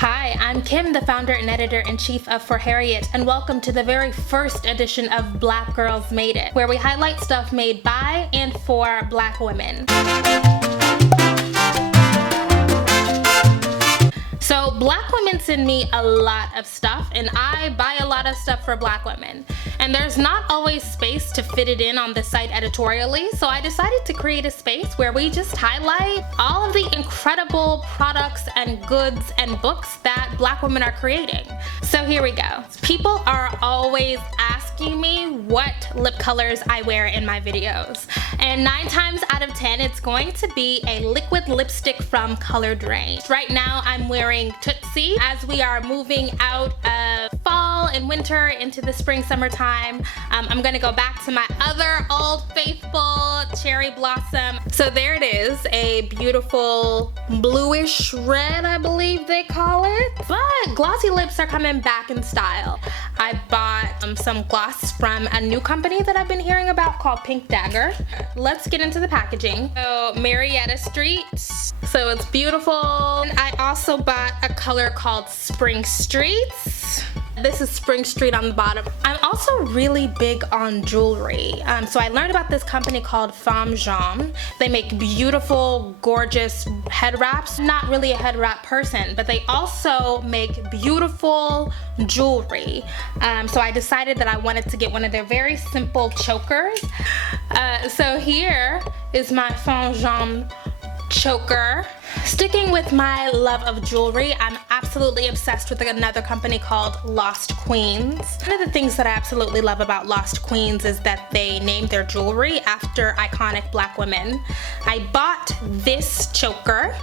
Hi, I'm Kim, the founder and editor-in-chief of For Harriet, and welcome to the very first edition of Black Girls Made It, where we highlight stuff made by and for Black women. So Black women send me a lot of stuff, and I buy a lot of stuff for Black women. And there's not always space to fit it in on the site editorially, so I decided to create a space where we just highlight all of the incredible products and goods and books that Black women are creating. So here we go. People are always asking me what lip colors I wear in my videos. And 9 times out of 10, it's going to be a liquid lipstick from Colored Raine. Right now, I'm wearing Tootsie as we are moving out of fall and winter into the spring, summertime. I'm gonna go back to my other old faithful Cherry Blossom. So there it is, a beautiful bluish red, I believe they call it. But glossy lips are coming back in style. I bought some gloss from a new company that I've been hearing about called Pnk Digger. Let's get into the packaging. So Marietta Street, so it's beautiful. And I also bought a color called Spring Streets. This is Spring Street on the bottom. I'm also really big on jewelry. So I learned about this company called Fanm Djanm. They make beautiful, gorgeous head wraps. Not really a head wrap person, but they also make beautiful jewelry. So I decided that I wanted to get one of their very simple chokers. So here is my Fanm Djanm choker. Sticking with my love of jewelry, I'm absolutely obsessed with another company called Lost Queens. One of the things that I absolutely love about Lost Queens is that they named their jewelry after iconic Black women. I bought this choker.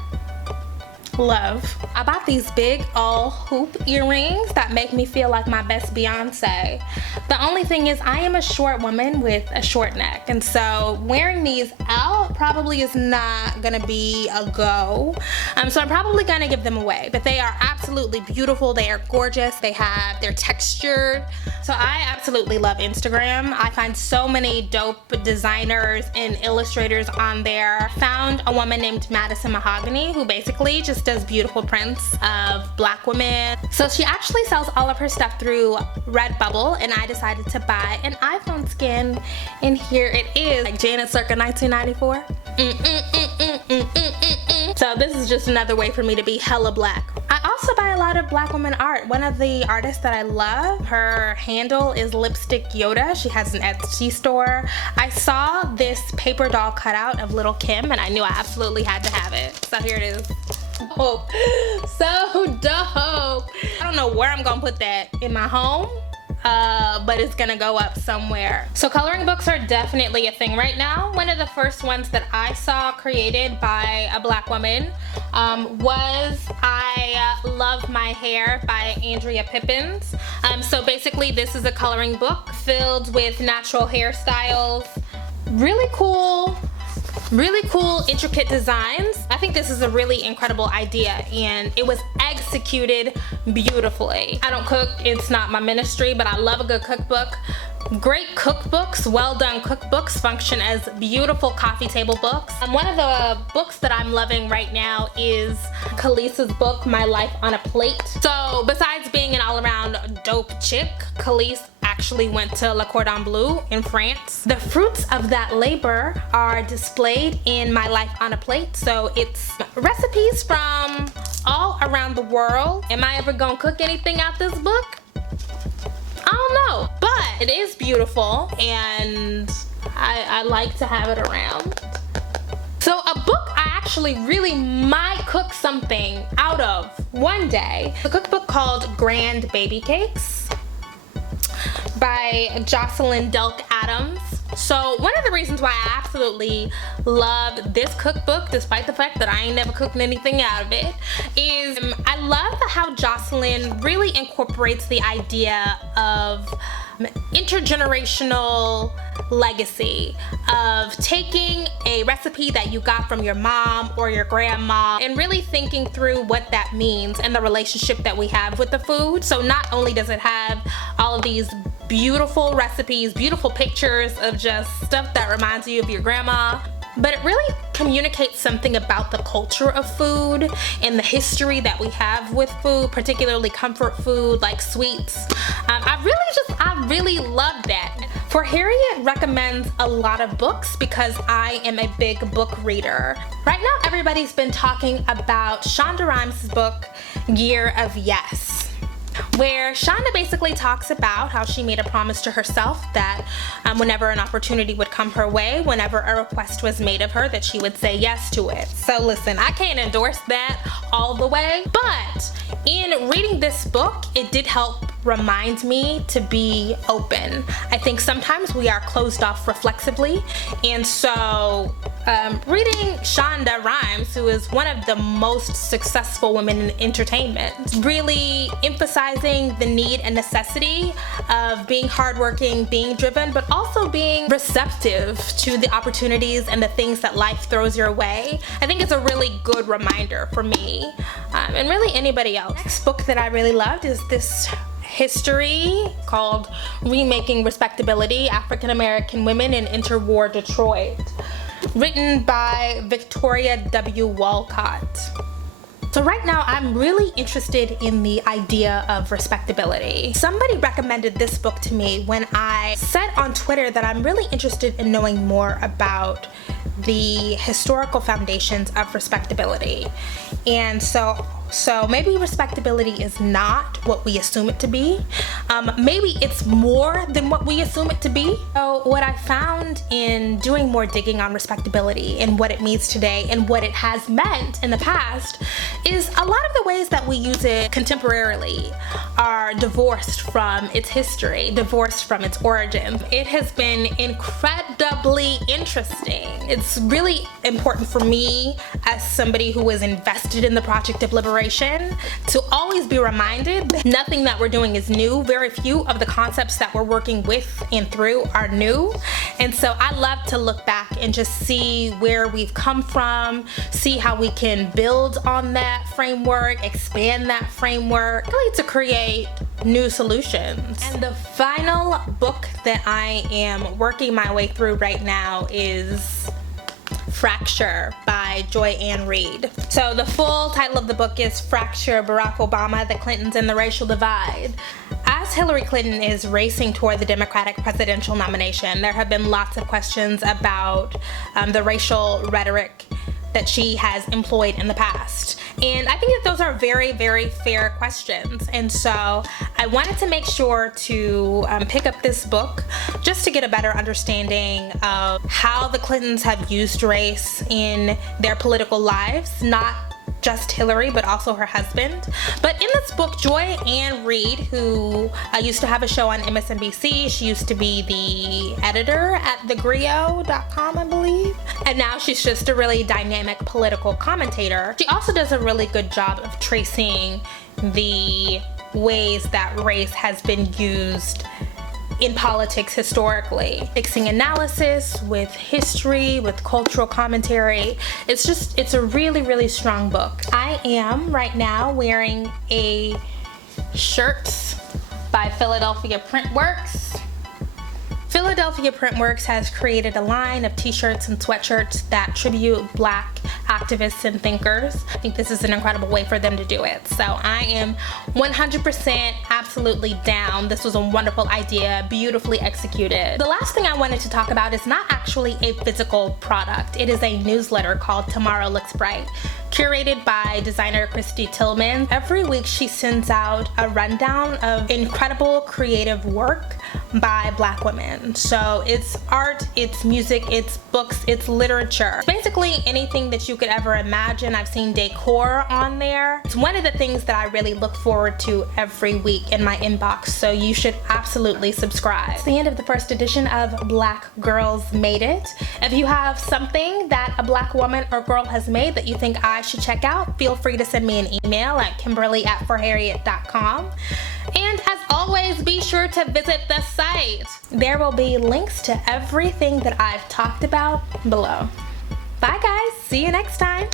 Love. I bought these big all hoop earrings that make me feel like my best Beyonce. The only thing is I am a short woman with a short neck, and so wearing these out probably is not gonna be a go. So I'm probably gonna give them away, but they are absolutely beautiful. They are gorgeous. They're textured. So I absolutely love Instagram. I find so many dope designers and illustrators on there. Found a woman named MadisynMahagoni who basically just does beautiful prints of Black women. So she actually sells all of her stuff through Redbubble, and I decided to buy an iPhone skin, and here it is, like Janet circa 1994. So this is just another way for me to be hella Black. I also buy a lot of Black women art. One of the artists that I love, her handle is Lipstick Yoda. She has an Etsy store. I saw this paper doll cutout of Little Kim, and I knew I absolutely had to have it. So here it is. Oh, so dope. I don't know where I'm gonna put that in my home, but it's gonna go up somewhere. So coloring books are definitely a thing right now. One of the first ones that I saw created by a Black woman was I Love My Hair by ANDREA PIPPINS. So basically this is a coloring book filled with natural hairstyles. Really cool, intricate designs. I think this is a really incredible idea, and it was executed beautifully. I don't cook, it's not my ministry, but I love a good cookbook. Great cookbooks, well done cookbooks function as beautiful coffee table books. One of the books that I'm loving right now is Khalees's book, My Life on a Plate. So besides being an all-around dope chick, Khalees actually went to Le Cordon Bleu in France. The fruits of that labor are displayed in My Life on a Plate. So it's recipes from all around the world. Am I ever gonna cook anything out this book? I don't know, but it is beautiful, and I like to have it around. So a book I actually really might cook something out of one day. A cookbook called Grand Baby Cakes by Jocelyn Delk Adams. So one of the reasons why I absolutely love this cookbook, despite the fact that I ain't never cooked anything out of it, is I love how Jocelyn really incorporates the idea of intergenerational legacy, of taking a recipe that you got from your mom or your grandma and really thinking through what that means and the relationship that we have with the food. So not only does it have all of these beautiful recipes, beautiful pictures of just stuff that reminds you of your grandma, but it really communicates something about the culture of food and the history that we have with food, particularly comfort food like sweets. I really love that. For Harriet recommends a lot of books because I am a big book reader. Right now, everybody's been talking about Shonda Rhimes' book, Year of Yes, where Shonda basically talks about how she made a promise to herself that whenever an opportunity would come her way, whenever a request was made of her, that she would say yes to it. So listen, I can't endorse that all the way, but in reading this book, it did help remind me to be open. I think sometimes we are closed off reflexively, and so reading Shonda Rhimes, who is one of the most successful women in entertainment, really emphasizing the need and necessity of being hardworking, being driven, but also being receptive to the opportunities and the things that life throws your way. I think it's a really good reminder for me, and really anybody else. Next book that I really loved is this history called Remaking Respectability, African American Women in Interwar Detroit, written by Victoria W. Wolcott. So right now I'm really interested in the idea of respectability. Somebody recommended this book to me when I said on Twitter that I'm really interested in knowing more about the historical foundations of respectability. And so maybe respectability is not what we assume it to be. Maybe it's more than what we assume it to be. So what I found in doing more digging on respectability and what it means today and what it has meant in the past is a lot of the ways that we use it contemporarily are divorced from its history, divorced from its origins. It has been incredibly interesting. It's really important for me as somebody who is invested in the project of liberation to always be reminded that nothing that we're doing is new. Very few of the concepts that we're working with and through are new. And so I love to look back and just see where we've come from, see how we can build on that framework, expand that framework, really to create new solutions. And the final book that I am working my way through right now is Fracture by Joy Ann Reid. So the full title of the book is Fracture: Barack Obama, the Clintons, and the Racial Divide. As Hillary Clinton is racing toward the Democratic presidential nomination, there have been lots of questions about the racial rhetoric that she has employed in the past. And I think that those are very, very fair questions. And so I wanted to make sure to pick up this book just to get a better understanding of how the Clintons have used race in their political lives, not just Hillary, but also her husband. But in this book, Joy Ann Reid, who used to have a show on MSNBC, she used to be the editor at thegrio.com, I believe. And now she's just a really dynamic political commentator. She also does a really good job of tracing the ways that race has been used in politics historically. Mixing analysis with history, with cultural commentary. It's a really, really strong book. I am right now wearing a shirt by Philadelphia Printworks. Philadelphia Printworks has created a line of t-shirts and sweatshirts that tribute Black activists and thinkers. I think this is an incredible way for them to do it. So I am 100% absolutely down. This was a wonderful idea, beautifully executed. The last thing I wanted to talk about is not actually a physical product. It is a newsletter called Tomorrow Looks Bright, curated by designer Christy Tillman. Every week she sends out a rundown of incredible creative work by Black women. So it's art, it's music, it's books, it's literature. Basically anything that you could ever imagine. I've seen decor on there. It's one of the things that I really look forward to every week in my inbox, so you should absolutely subscribe. It's the end of the first edition of Black Girls Made It. If you have something that a Black woman or girl has made that you think I should check out, feel free to send me an email at kimberly@forharriet.com. And as always, be sure to visit the site. There will be links to everything that I've talked about below. Bye guys, see you next time.